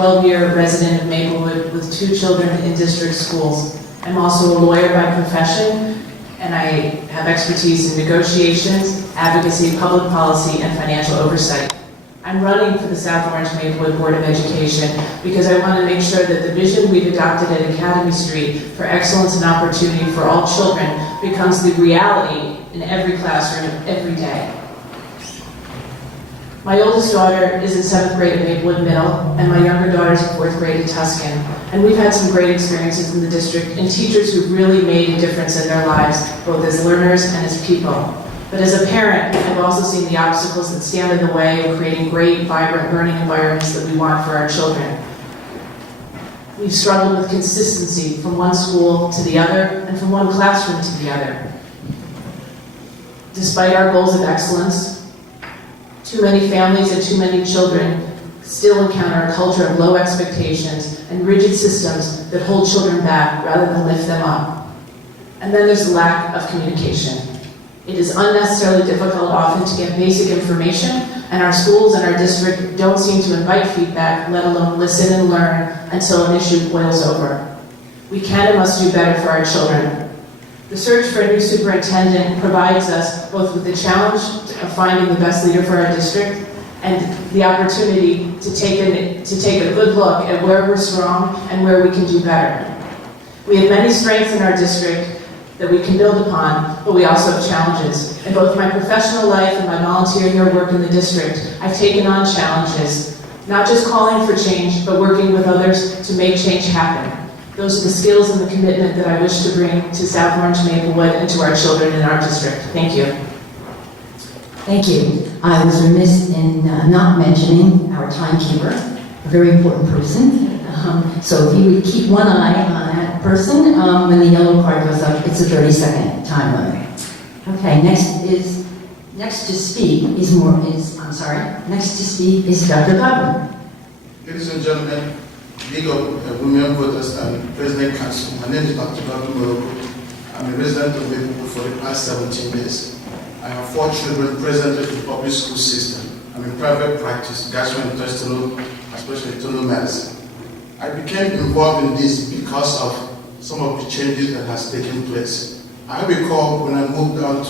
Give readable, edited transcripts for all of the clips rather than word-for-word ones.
12-year resident of Maplewood with 2 children in district schools. I'm also a lawyer by profession, and I have expertise in negotiations, advocacy, public policy, and financial oversight. I'm running for the South Orange Maplewood Board of Education because I want to make sure that the vision we've adopted at Academy Street for excellence and opportunity for all children becomes the reality in every classroom every day. My oldest daughter is in 7th grade at Maplewood Middle, and my younger daughter is in 4th grade at Tuscan. And we've had some great experiences in the district and teachers who've really made a difference in their lives, both as learners and as people. But as a parent, I've also seen the obstacles that stand in the way of creating great, vibrant learning environments that we want for our children. We've struggled with consistency from one school to the other and from one classroom to the other. Despite our goals of excellence, too many families and too many children still encounter a culture of low expectations and rigid systems that hold children back rather than lift them up. And then there's the lack of communication. It is unnecessarily difficult often to get basic information, and our schools and our district don't seem to invite feedback, let alone listen and learn until an issue boils over. We can and must do better for our children. The search for a new superintendent provides us both with the challenge of finding the best leader for our district and the opportunity to take a good look at where we're strong and where we can do better. We have many strengths in our district that we can build upon, but we also have challenges. In both my professional life and my volunteering or work in the district, I've taken on challenges, not just calling for change, but working with others to make change happen. Those are the skills and the commitment that I wish to bring to South Orange Maplewood and to our children in our district. Thank you. Thank you. I was remiss in not mentioning our timekeeper, a very important person. So if you would keep one eye on that person, when the yellow card goes up, it's a 30-second time limit. Okay, next to speak is Dr. Godwin. Ladies and gentlemen, League of Women Voters and President Council, my name is Dr. Godwin. I'm a resident of Maplewood for the past 17 years. I have 4 children presently in the public school system. I'm in private practice, gastrointestinal, especially internal medicine. I became involved in this because of some of the changes that has taken place. I recall when I moved down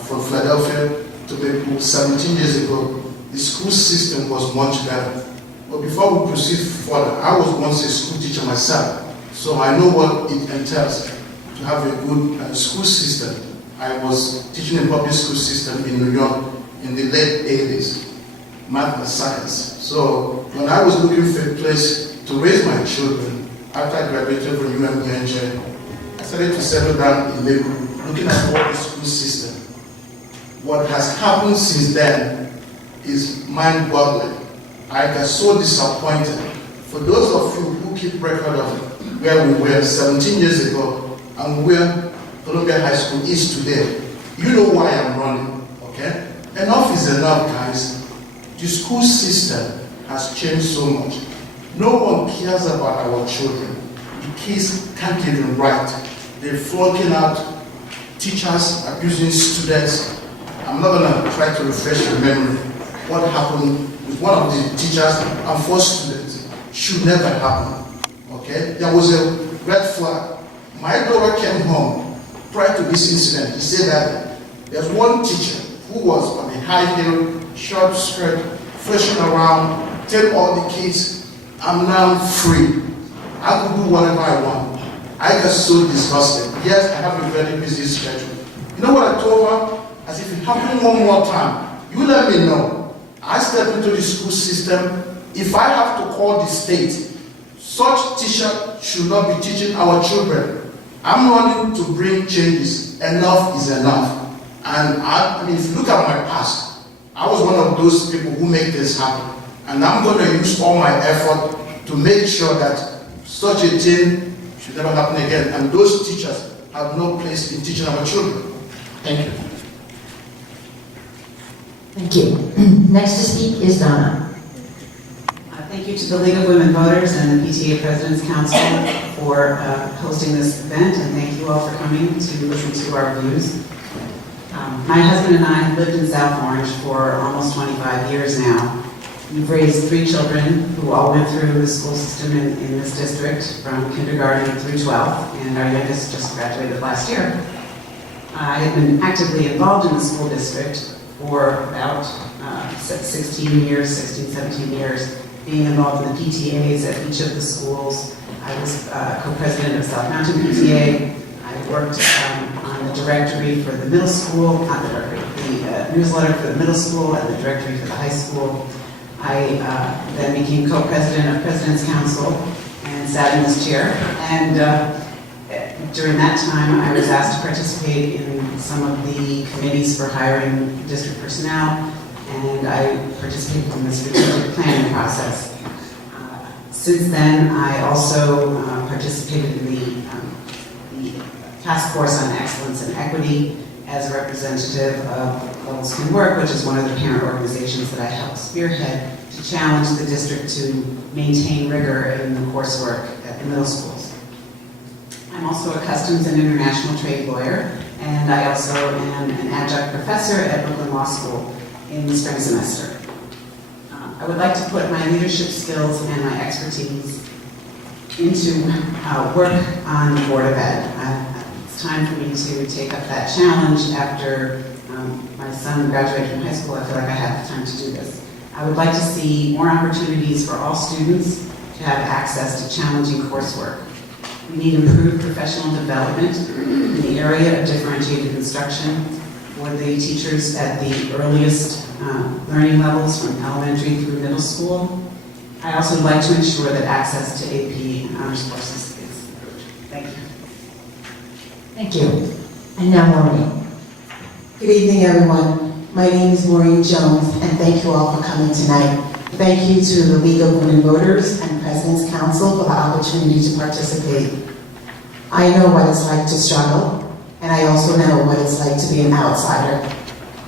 from Philadelphia to Maplewood 17 years ago, the school system was much better. But before we proceed further, I was once a school teacher myself, so I know what it entails to have a good school system. I was teaching a public school system in New York in the late 80s, math and science. So when I was looking for a place to raise my children, after I graduated from UMBNJ, I started to settle down in Maplewood, looking at all the school system. What has happened since then is mind-boggling. I got so disappointed. For those of you who keep record of where we were 17 years ago and where Columbia High School is today, you know why I'm running, okay? Enough is enough, guys. The school system has changed so much. No one cares about our children. The kids can't even write. They're flunking out, teachers abusing students. I'm not going to try to refresh your memory. What happened with one of the teachers and 4 students should never happen, okay? There was a red flag. My daughter came home prior to this incident. He said that there's one teacher who was on a high heel, short skirt, flashing around, tell all the kids, I'm now free. I could do whatever I want. I got so disgusted. Yes, I have a very busy schedule. You know what I told her? As if it happened one more time, you let me know. I step into the school system. If I have to call the state, such teacher should not be teaching our children. I'm running to bring changes. Enough is enough. And I mean, if you look at my past, I was one of those people who make this happen. And I'm going to use all my effort to make sure that such a thing should never happen again. And those teachers have no place in teaching our children. Thank you. Thank you. Next to speak is Donna. Thank you to the League of Women Voters and the PTA President's Council for hosting this event, and thank you all for coming to listen to our views. My husband and I have lived in South Orange for almost 25 years now. You've raised 3 children who all went through the school system in this district from kindergarten through 12th, and our youngest just graduated last year. I have been actively involved in the school district for about 16, 17 years, being involved in the PTAs at each of the schools. I was co-president of South Mountain PTA. I worked on the directory for the middle school, not the directory, the newsletter for the middle school and the directory for the high school. I then became co-president of President's Council and sat in this chair. And during that time, I was asked to participate in some of the committees for hiring district personnel, and I participated in the strategic planning process. Since then, I also participated in the Task Force on Excellence and Equity as a representative of Levels Can Work, which is one of the parent organizations that I helped spearhead to challenge the district to maintain rigor in the coursework at the middle schools. I'm also a customs and international trade lawyer, and I also am an adjunct professor at Brooklyn Law School in the spring semester. I would like to put my leadership skills and my expertise into work on the Board of Ed. It's time for me to take up that challenge after my son graduated from high school. I feel like I have the time to do this. I would like to see more opportunities for all students to have access to challenging coursework. We need improved professional development in the area of differentiated instruction for the teachers at the earliest learning levels from elementary through middle school. I also would like to ensure that access to AP and honors courses is improved. Thank you. Thank you. And now Maureen. Good evening, everyone. My name is Maureen Jones, and thank you all for coming tonight. Thank you to the League of Women Voters and President's Council for the opportunity to participate. I know what it's like to struggle, and I also know what it's like to be an outsider.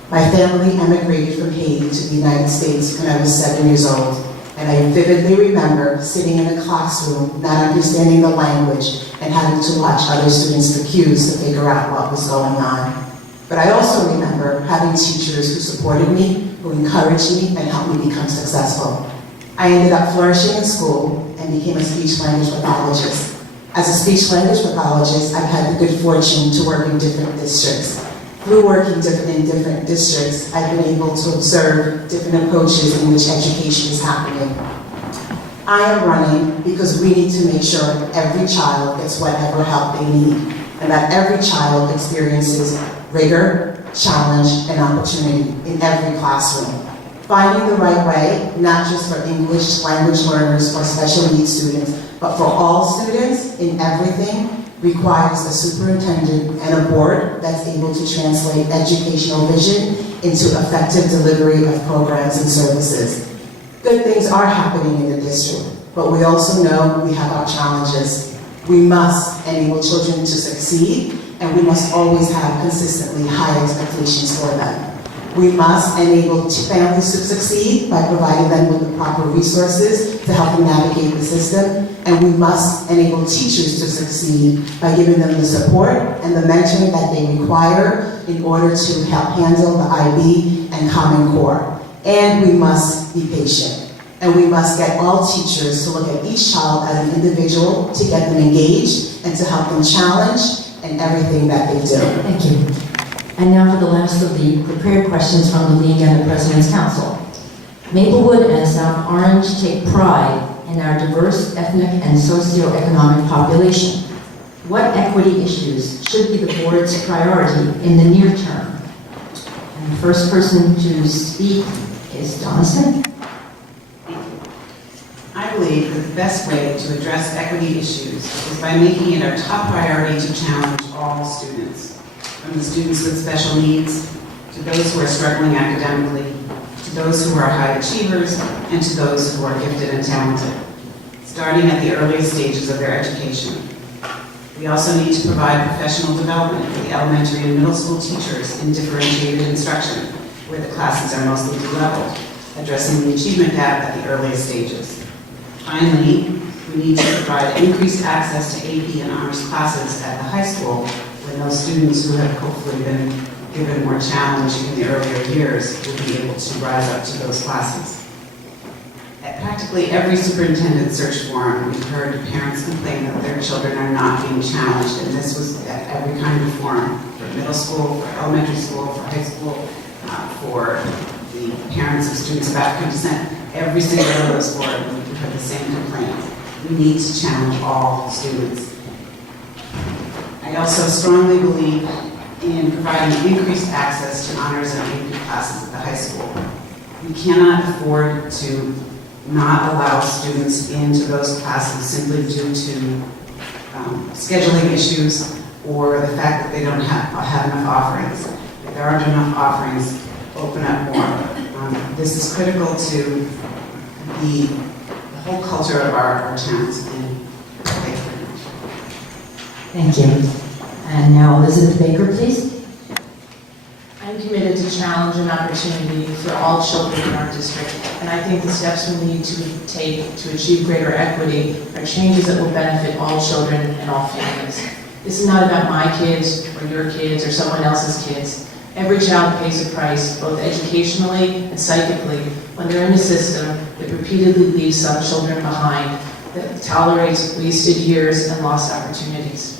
My family emigrated from Haiti to the United States when I was 7 years old, and I vividly remember sitting in a classroom, not understanding the language, and having to watch other students for cues to figure out what was going on. But I also remember having teachers who supported me, who encouraged me, and helped me become successful. I ended up flourishing in school and became a speech-language pathologist. As a speech-language pathologist, I've had the good fortune to work in different districts. Through working in different districts, I've been able to observe different approaches in which education is happening. I am running because we need to make sure every child gets whatever help they need, and that every child experiences rigor, challenge, and opportunity in every classroom. Finding the right way, not just for English language learners or special needs students, but for all students in everything, requires a superintendent and a board that's able to translate educational vision into effective delivery of programs and services. Good things are happening in the district, but we also know we have our challenges. We must enable children to succeed, and we must always have consistently high expectations for them. We must enable families to succeed by providing them with the proper resources to help them navigate the system, and we must enable teachers to succeed by giving them the support and the mentoring that they require in order to help handle the IB and Common Core. And we must be patient. And we must get all teachers to look at each child as an individual, to get them engaged, and to help them challenge in everything that they do. Thank you. And now for the last of the prepared questions from the League and the President's Council. Maplewood and South Orange take pride in our diverse ethnic and socioeconomic population. What equity issues should be the board's priority in the near term? And the first person to speak is Jonathan. I believe that the best way to address equity issues is by making it our top priority to challenge all students, from the students with special needs, to those who are struggling academically, to those who are high achievers, and to those who are gifted and talented, starting at the earliest stages of their education. We also need to provide professional development for the elementary and middle school teachers in differentiated instruction, where the classes are mostly de-leveled, addressing the achievement gap at the earliest stages. Finally, we need to provide increased access to AP and honors classes at the high school, when those students who have hopefully been given more challenge in the earlier years will be able to rise up to those classes. Practically every superintendent search forum, we've heard parents complain that their children are not being challenged, and this was at every kind of forum, for middle school, for elementary school, for high school, for the parents of students of African descent. Every single one of those forums, we've heard the same complaint. We need to challenge all students. I also strongly believe in providing increased access to honors and AP classes at the high school. We cannot afford to not allow students into those classes simply due to scheduling issues or the fact that they don't have enough offerings. If there aren't enough offerings, open up more. This is critical to the whole culture of our towns. And thank you very much. Thank you. And now Elizabeth Baker, please. I'm committed to challenge an opportunity for all children in our district, and I think the steps we need to take to achieve greater equity are changes that will benefit all children and all families. This is not about my kids or your kids or someone else's kids. Every child pays a price, both educationally and psychically, when they're in a system that repeatedly leaves some children behind, that tolerates wasted years and lost opportunities.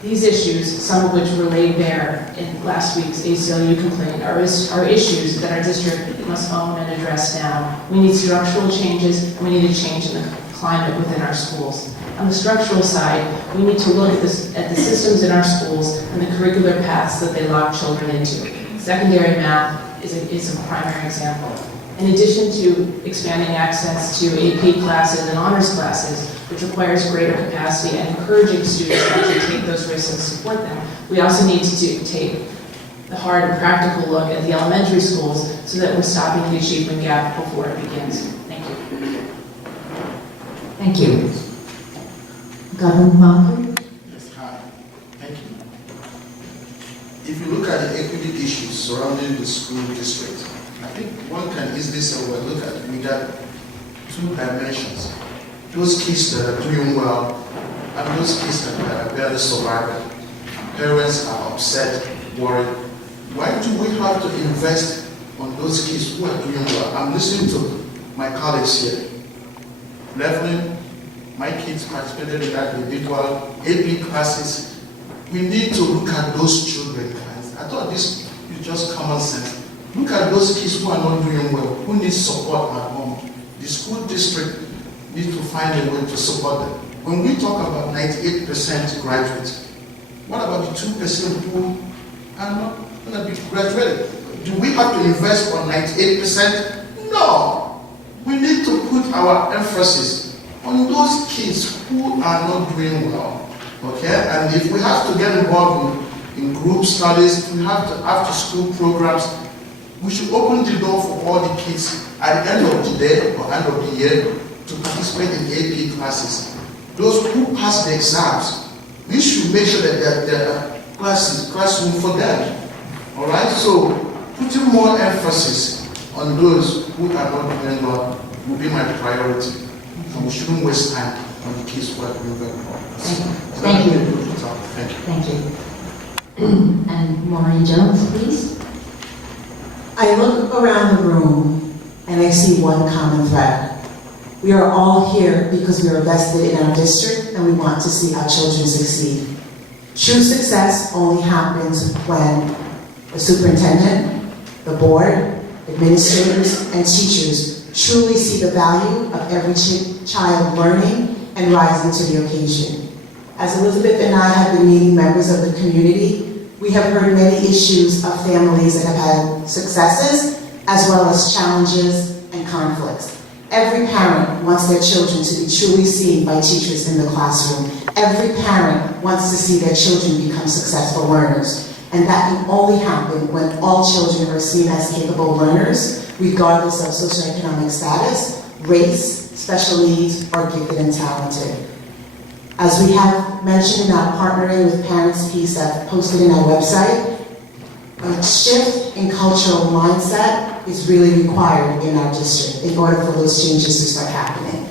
These issues, some of which were laid bare in last week's ACLU complaint, are issues that our district must own and address now. We need structural changes, and we need a change in the climate within our schools. On the structural side, we need to look at the systems in our schools and the curricular paths that they lock children into. Secondary math is a primary example. In addition to expanding access to AP classes and honors classes, which requires greater capacity and encouraging students to actually take those risks and support them, we also need to take the hard and practical look at the elementary schools so that we're stopping the achievement gap before it begins. Thank you. Thank you. Governor Malcolm? Yes, hi. Thank you. If you look at the equity issues surrounding the school district, I think one can easily say, well, look at it. We got two dimensions. Those kids that are doing well and those kids that are barely surviving. Parents are upset, worried. Why do we have to invest on those kids who are doing well? I'm listening to my colleagues here. Reverend, my kids participated in that individual AP classes. We need to look at those children, guys. I thought this is just common sense. Look at those kids who are not doing well, who need support at home. The school district needs to find a way to support them. When we talk about 98% graduates, what about the 2% who are not going to be graduated? Do we have to invest on 98%? No. We need to put our emphasis on those kids who are not doing well. Okay? And if we have to get involved in group studies, we have to after-school programs, we should open the door for all the kids at the end of the day or end of the year to participate in AP classes. Those who pass the exams, we should make sure that there are classroom for them. All right? So putting more emphasis on those who are not doing well will be my priority. And we shouldn't waste time on the kids who are doing very well. Thank you. Thank you. Thank you. And Maureen Jones, please. I look around the room and I see one common thread. We are all here because we are vested in our district and we want to see our children succeed. True success only happens when the superintendent, the board, administrators, and teachers truly see the value of every child learning and rising to the occasion. As Elizabeth and I have been meeting members of the community, we have heard many issues of families that have had successes as well as challenges and conflicts. Every parent wants their children to be truly seen by teachers in the classroom. Every parent wants to see their children become successful learners. And that can only happen when all children are seen as capable learners, regardless of socioeconomic status, race, special needs, or gifted and talented. As we have mentioned in our Partnering with Parents piece that posted in our website, a shift in cultural mindset is really required in our district in order for those changes to start happening.